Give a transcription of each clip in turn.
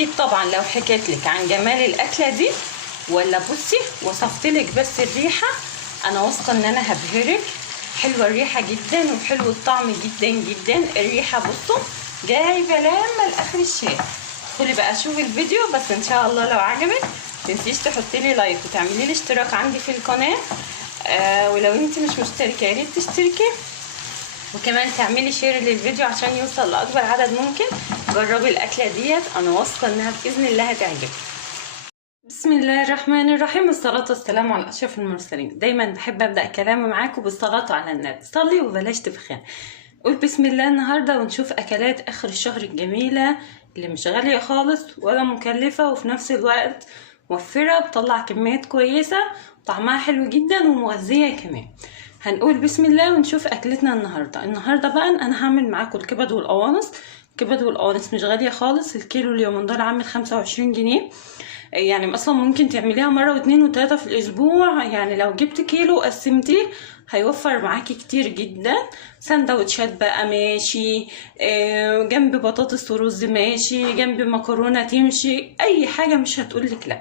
اكيد طبعا لو حكيت لك عن جمال الاكله دي، ولا بصي وصفت لك بس الريحه، انا واثقه ان انا هبهرك. حلوه الريحه جدا وحلو الطعم جدا جدا. الريحه بصوا جايبه لما لاخر الشارع. ادخلي بقى شوفي الفيديو، بس ان شاء الله لو عجبك متنسيش تحطي لي لايك وتعملي لي اشتراك عندي في القناه. ولو انت مش مشتركه يا ريت تشتركي، وكمان تعملي شير للفيديو عشان يوصل لاكبر عدد ممكن. جربي الاكله ديت، انا واثقه انها باذن الله هتعجبك. بسم الله الرحمن الرحيم، والصلاة والسلام على أشرف المرسلين. دايما بحب أبدأ كلامي معاكم بالصلاة على النبي. صلي وبلاش تبخن. قول بسم الله النهاردة ونشوف أكلات آخر الشهر الجميلة اللي مش غالية خالص ولا مكلفة، وفي نفس الوقت موفرة، بتطلع كميات كويسة، طعمها حلو جدا ومغذية كمان. هنقول بسم الله ونشوف أكلتنا النهاردة بقى أنا هعمل معاكم الكبد والقوانص. الكبد والقوانص مش غالية خالص، الكيلو اليومين دول عامل 25 جنيه. يعني اصلا ممكن تعمليها مره واتنين وتلاته في الاسبوع. يعني لو جبت كيلو وقسمتيه هيوفر معاكي كتير جدا. سندوتشات بقى ماشي، جنب بطاطس ورز ماشي، جنب مكرونه تمشي، اي حاجه مش هتقولك لا.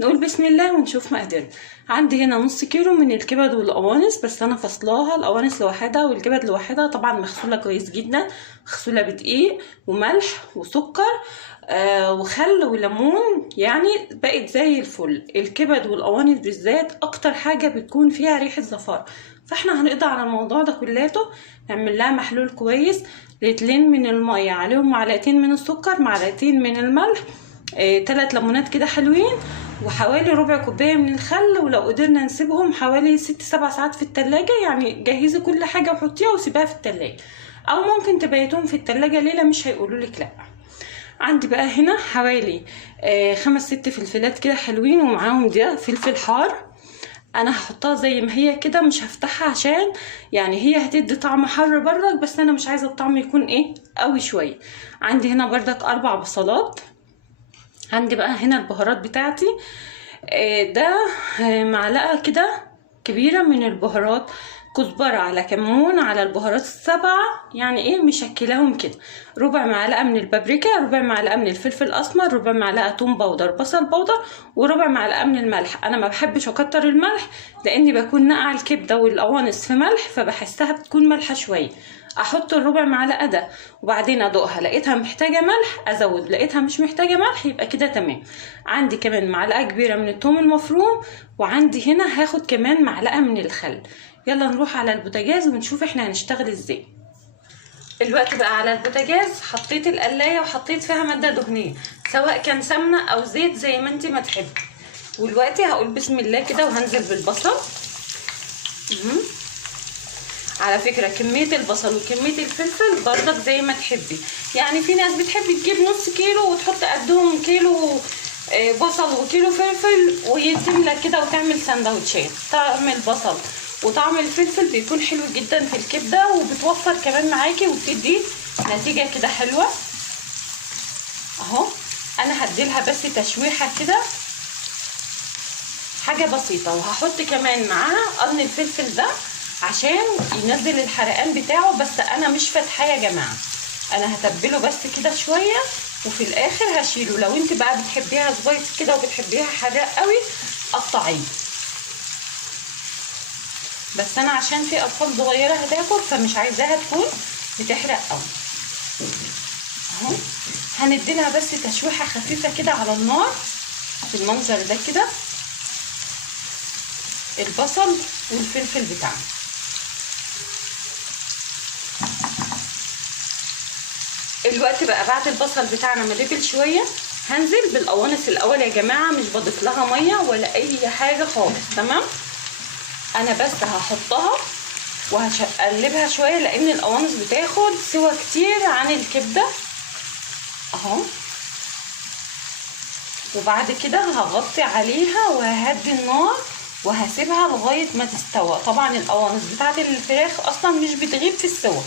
نقول بسم الله ونشوف مقاديرنا. عندي هنا نص كيلو من الكبد والقوانص، بس انا فصلاها، القوانص لوحدها والكبد لوحدها، طبعا مغسوله كويس جدا، مغسوله بدقيق وملح وسكر وخل وليمون، يعني بقت زي الفل. الكبد والقوانص بالذات اكتر حاجه بتكون فيها ريحه زفاره، فاحنا هنقضي على الموضوع ده كلياته. نعمل لها محلول كويس، لترين من الميه عليهم معلقتين من السكر، معلقتين من الملح، 3 ليمونات كده حلوين، وحوالي ربع كوبايه من الخل. ولو قدرنا نسيبهم حوالي 6-7 ساعات في التلاجة، يعني جهزي كل حاجه وحطيها وسيبها في التلاجة، او ممكن تبيتهم في التلاجة ليله مش هيقولولك لا. عندي بقى هنا حوالي 5-6 فلفلات كده حلوين، ومعاهم ده فلفل حار. انا هحطها زي ما هي كده، مش هفتحها عشان يعني هي هتدي طعم حر بردك، بس انا مش عايزه الطعم يكون قوي شويه. عندي هنا بردك 4 بصلات. عندي بقى هنا البهارات بتاعتي، ده معلقه كده كبيره من البهارات، كزبره على كمون على البهارات السبعه، يعني مشكلاهم كده. ربع معلقه من البابريكا، ربع معلقه من الفلفل الاسمر، ربع معلقه توم باودر، بصل باودر، وربع معلقه من الملح. انا ما بحبش اكتر الملح لاني بكون نقع الكبده والقوانص في ملح، فبحسها بتكون مالحه شويه. احط الربع معلقه ده وبعدين ادوقها، لقيتها محتاجه ملح ازود، لقيتها مش محتاجه ملح يبقى كده تمام. عندي كمان معلقه كبيره من الثوم المفروم، وعندي هنا هاخد كمان معلقه من الخل. يلا نروح على البوتاجاز ونشوف احنا هنشتغل ازاي. الوقت بقى على البوتاجاز، حطيت القلايه وحطيت فيها ماده دهنيه، سواء كان سمنه او زيت زي ما انت ما تحبي. والوقت هقول بسم الله كده وهنزل بالبصل. على فكره كميه البصل وكميه الفلفل برضك زي ما تحبي. يعني في ناس بتحب تجيب نص كيلو وتحط قدهم كيلو بصل وكيلو فلفل ويتملى كده وتعمل سندوتشات. طعم البصل وطعم الفلفل بيكون حلو جدا في الكبده، وبتوفر كمان معاكي وبتدي نتيجه كده حلوه. اهو انا هديلها بس تشويحه كده، حاجه بسيطه. وهحط كمان معاها قرن الفلفل ده عشان ينزل الحرقان بتاعه، بس انا مش فاتحاه يا جماعه، انا هتبله بس كده شويه وفي الاخر هشيله. لو انت بقى بتحبيها سبايس كده وبتحبيها حراق قوي قطعيه، بس انا عشان في اطفال صغيره هتاكل فمش عايزاها تكون بتحرق قوي. اهو هنديلها بس تشويحه خفيفه كده على النار بالمنظر ده كده، البصل والفلفل بتاعنا. الوقت بقى بعد البصل بتاعنا ما دبل شويه هنزل بالقوانص الاول يا جماعه، مش بضيف لها ميه ولا اي حاجه خالص، تمام؟ انا بس هحطها وهقلبها شويه لان القوانص بتاخد سوى كتير عن الكبده اهو. وبعد كده هغطي عليها وههدي النار وهسيبها لغايه ما تستوى. طبعا القوانص بتاعت الفراخ اصلا مش بتغيب في السوى،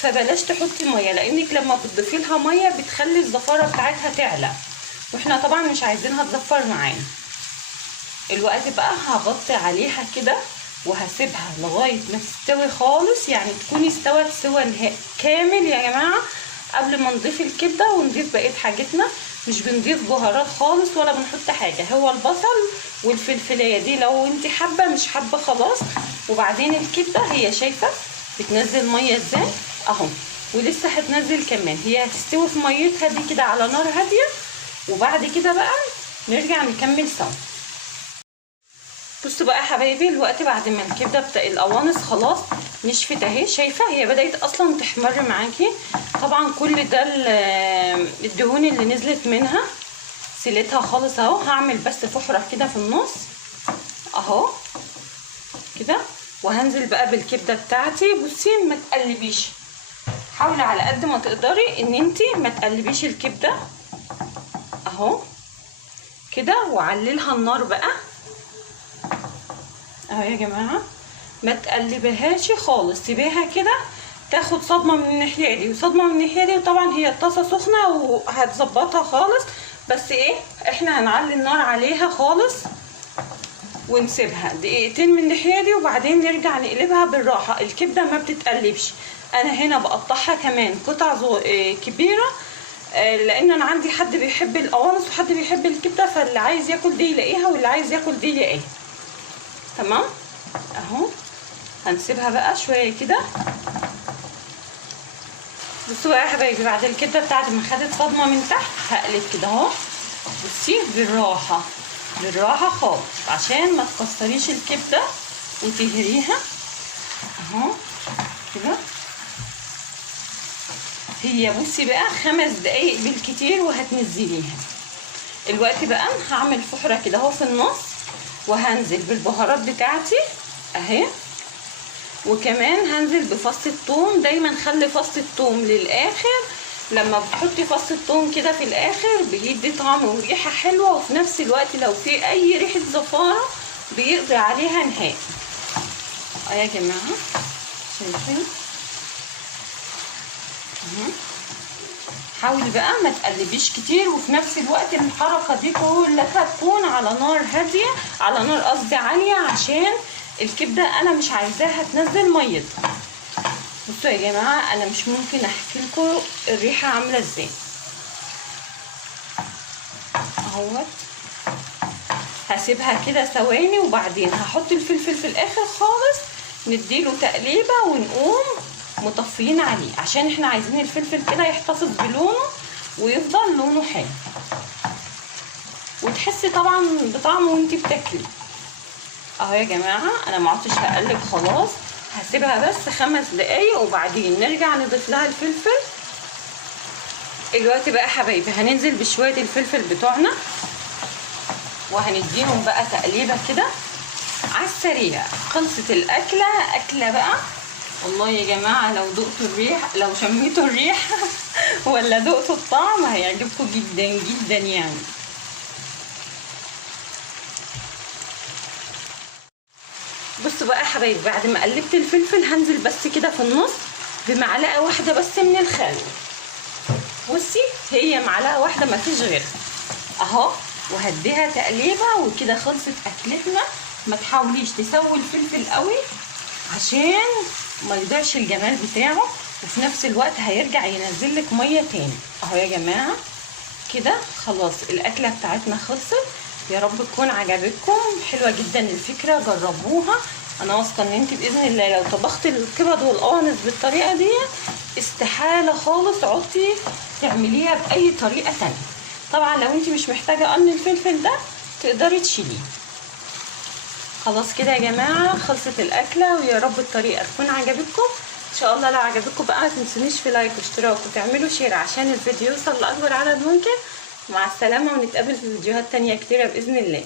فبلاش تحطي ميه، لانك لما بتضيفي لها ميه بتخلي الزفاره بتاعتها تعلى، واحنا طبعا مش عايزينها تزفر معانا. الوقت بقى هغطي عليها كده وهسيبها لغايه ما تستوي خالص، يعني تكوني استوت سوى كامل يا جماعه قبل ما نضيف الكبده ونضيف بقيه حاجتنا. مش بنضيف بهارات خالص ولا بنحط حاجه، هو البصل والفلفلايه دي لو انت حابه، مش حابه خلاص. وبعدين الكبده هي شايفه بتنزل ميه ازاي اهو، ولسه هتنزل كمان. هي هتستوي في ميتها دي كده على نار هاديه، وبعد كده بقى نرجع نكمل سوا. بصوا بقى يا حبايبي، الوقت بعد ما الكبده بتاع القوانص خلاص نشفت اهي، شايفه هي بدات اصلا تحمر معاكي. طبعا كل ده الدهون اللي نزلت منها سيلتها خالص اهو. هعمل بس فحره كده في النص اهو كده، وهنزل بقى بالكبده بتاعتي. بصي ما تقلبيش، حاولي على قد ما تقدري ان انتي ما تقلبيش الكبده اهو كده، وعللها النار بقى اهو يا جماعه. ما تقلبيهاش خالص، سيبيها كده تاخد صدمه من الناحيه دي وصدمه من الناحيه دي. وطبعا هي الطاسه سخنه وهتظبطها خالص، بس ايه احنا هنعلي النار عليها خالص ونسيبها دقيقتين من الناحيه دي، وبعدين نرجع نقلبها بالراحه. الكبده ما بتتقلبش. انا هنا بقطعها كمان قطع كبيره، لان انا عندي حد بيحب القوانص وحد بيحب الكبده، فاللي عايز ياكل دي يلاقيها واللي عايز ياكل دي يلاقيها. تمام اهو. هنسيبها بقى شويه كده. بصوا بقى يا حبايبي، بعد الكبده بتاعتي ما خدت صدمه من تحت هقلب كده اهو. بصي بالراحه بالراحه خالص عشان ما تكسريش الكبده وتهريها اهو كده. هي بصي بقى 5 دقايق بالكتير وهتنزليها. الوقت بقى هعمل فحره كده اهو في النص، وهنزل بالبهارات بتاعتي اهي، وكمان هنزل بفص الثوم. دايما خلي فص الثوم للاخر، لما بتحطي فص الثوم كده في الاخر بيدي طعم وريحه حلوه، وفي نفس الوقت لو في اي ريحه زفاره بيقضي عليها نهائي. يا جماعه شايفين حاولي بقى ما تقلبيش كتير، وفي نفس الوقت الحركه دي كلها تكون على نار هاديه، على نار قصدي عاليه، عشان الكبده انا مش عايزاها تنزل ميتها. بصوا يا جماعه، انا مش ممكن احكي لكم الريحه عامله ازاي اهوت. هسيبها كده ثواني، وبعدين هحط الفلفل في الاخر خالص، نديله تقليبه ونقوم مطفيين عليه، عشان احنا عايزين الفلفل كده يحتفظ بلونه ويفضل لونه حلو، وتحسي طبعا بطعمه وانتي بتاكلي اهو يا جماعه. انا ما عدتش هقلب خلاص، هسيبها بس 5 دقايق وبعدين نرجع نضيف لها الفلفل. الوقت بقى حبايبي هننزل بشويه الفلفل بتوعنا، وهنديهم بقى تقليبه كده على السريع. خلصت الاكله، اكله بقى والله يا جماعه. لو دقتوا الريح، لو شميتوا الريح ولا دقتوا الطعم هيعجبكم جدا جدا يعني. بصوا بقى يا حبايبي، بعد ما قلبت الفلفل هنزل بس كده في النص بمعلقه واحده بس من الخل. بصي هي معلقه واحده ما فيش غيرها اهو، وهديها تقليبه وكده. خلصت اكلتنا. ما تحاوليش تسوي الفلفل قوي عشان ما يضيعش الجمال بتاعه، وفي نفس الوقت هيرجع ينزل لك ميه تاني اهو يا جماعه كده. خلاص الاكله بتاعتنا خلصت. يا رب تكون عجبتكم، حلوه جدا الفكره، جربوها. انا واثقه ان انت باذن الله لو طبختي الكبد والقوانص بالطريقه دي استحاله خالص عدتي تعمليها باي طريقه تانية. طبعا لو انت مش محتاجه قرن الفلفل ده تقدري تشيليه. خلاص كده يا جماعه خلصت الاكله، ويا رب الطريقه تكون عجبتكم ان شاء الله. لو عجبتكم بقى ما تنسونيش في لايك واشتراك وتعملوا شير عشان الفيديو يوصل لاكبر عدد ممكن. مع السلامه، ونتقابل في فيديوهات تانية كتيره باذن الله.